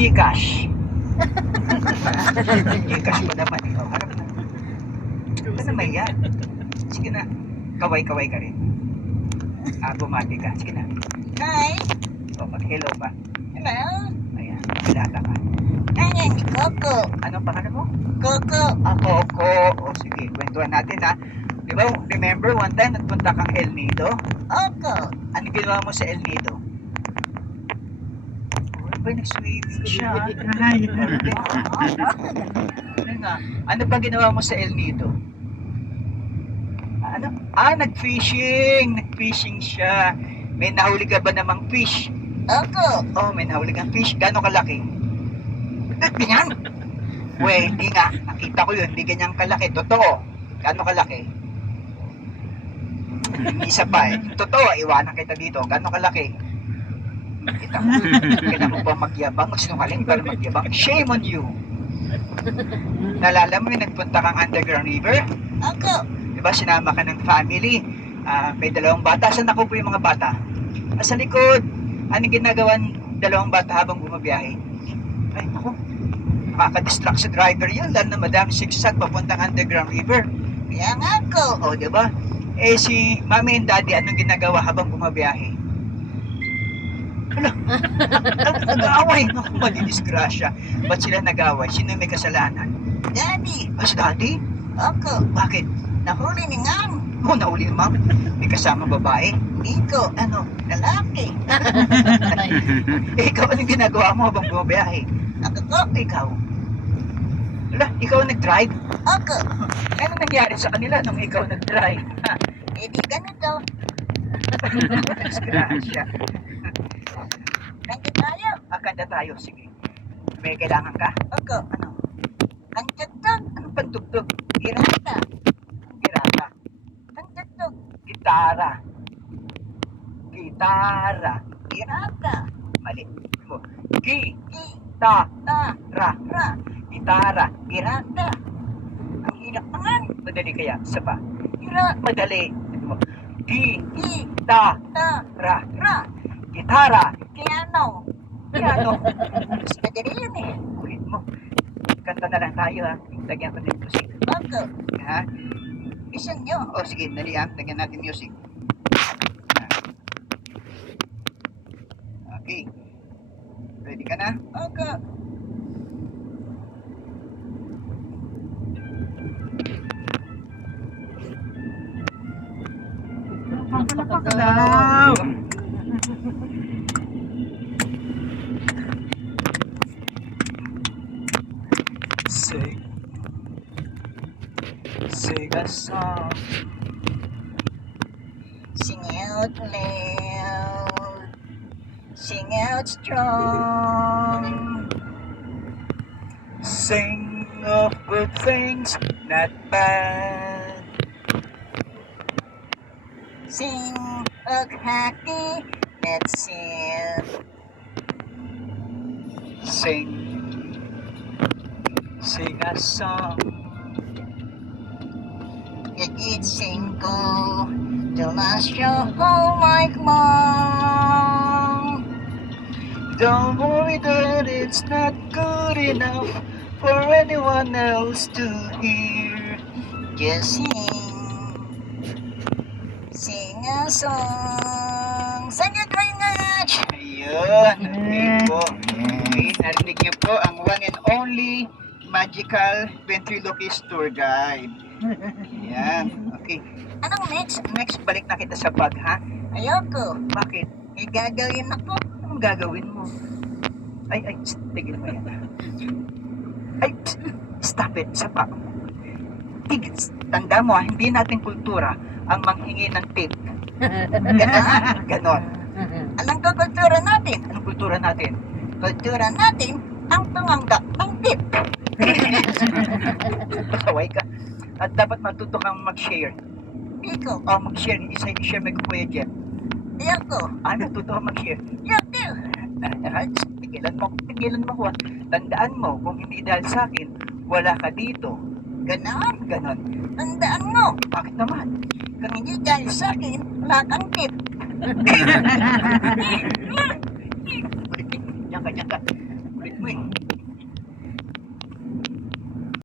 Gcash. Gcash mo naman. Ikaw, harap na. Ano naman yan? Sige na. Kaway-kaway ka rin. Bumati ka. Sige na. Hi. O, mag-hello pa. Hello. Ayan. Kilala ka. Ayan, si Coco. Anong pangalan mo? Coco. Coco. O, sige. Kwentuhan natin ha. Di ba, remember one time nagpunta kang El Nido? Opo. Ano ginawa mo sa El Nido? Ano ba, nag-swimming siya? Ano nga? Ano ba ginawa mo sa El Nido? Ano? Nag-fishing! Nag-fishing siya. May nahuli ka ba namang fish? Opo. Oh, may nahuli kang fish. Gano'ng kalaki? Ganyan? We, hindi nga. Nakita ko yun. Hindi ganyang kalaki. Totoo. Gano'ng kalaki? Isa pa eh. Totoo, iwanan kita dito. Gano'ng kalaki? Kita mo. Kailangan mo ba magyabang? Magsinungaling para magyabang? Shame on you. Nalala mo yung nagpunta kang underground river? Opo. Diba, sinama ka ng family. May dalawang bata. Saan ako po yung mga bata? Sa likod. Anong ginagawa ng dalawang bata habang bumabiyahe? Ay, naku. Nakaka-distract sa driver yun. Lalo na madami zigzag papuntang underground river. Kaya nga ko. O, diba? Eh, si mami and daddy, anong ginagawa habang bumabiyahe? Hala, nag-aaway. Naku, madidisgrasya. Ba't sila nag-aaway? Sino may kasalanan? Daddy. Si daddy? Opo. Bakit? Nahuli ni Ngang. Nahuli ni ma'am. May kasama babae. Dito. Ano? Lalaki. Ikaw, anong ginagawa mo habang bumabiyahe? Ako ko. Ikaw. Hala, ikaw nag-drive? Opo. Ano nangyari sa kanila nung ikaw nag-drive? Ha? Eh di ganito. Disgrasya. Nandiyan tayo. Kanta tayo, sige. May kailangan ka? Opo. Ano? Pantugtog. Anong pantugtog? Girata. Girata. Pantugtog. Gitara. Gitara. Girata. Mali. Mo. Gi. Ta. Ta. Ra. Ra. Gitara. Girata. Ang hirap naman. Madali kaya? Isa pa. Gira. Madali. Mo. Gi. Gi. Ta. Ta. Ra. Ra. Gitara. Piano. Piano. Mas madali yun eh. Ulit mo. Kanta na lang tayo ha. Lagyan ko ng music. Opo. Ha? Isa nyo. O sige, dali ha. Lagyan natin music. Okay. Ready ka na? Opo. Daw. Sing a song. Sing out loud. Sing out strong. Sing of good things, not bad. Sing of happy. Let's sing. Sing a song. It's single. The last show home like mom. Don't worry that it's not good enough for anyone else to hear. Just sing. Sing a song. Thank you very much. Ayun, okay po. Okay, narinig niyo po ang one and only magical ventriloquist tour guide. Yan, okay. Anong next? Next, balik na kita sa bag, ha? Ayoko. Bakit? May gagawin ako. Anong gagawin mo? Ay, tigil mo yan. Ay, stop it, sa pa. Tigil, tanda mo, hindi natin kultura ang manghingi ng tip. Ganon. Anong kultura natin? Anong kultura natin? Kultura natin ang tumanggap ng tip. Pasaway ka. At dapat matuto kang mag-share. Iko. Mag-share. I-share mo Kuya Jeff. Ayoko. Natuto kang mag-share. Ayoko. Tigilan mo ko. Tandaan mo, kung hindi dahil sa akin, wala ka dito. Ganon. Ganon. Tandaan mo. Bakit naman? Kung hindi dahil sa akin, wala kang tip. Yan ka.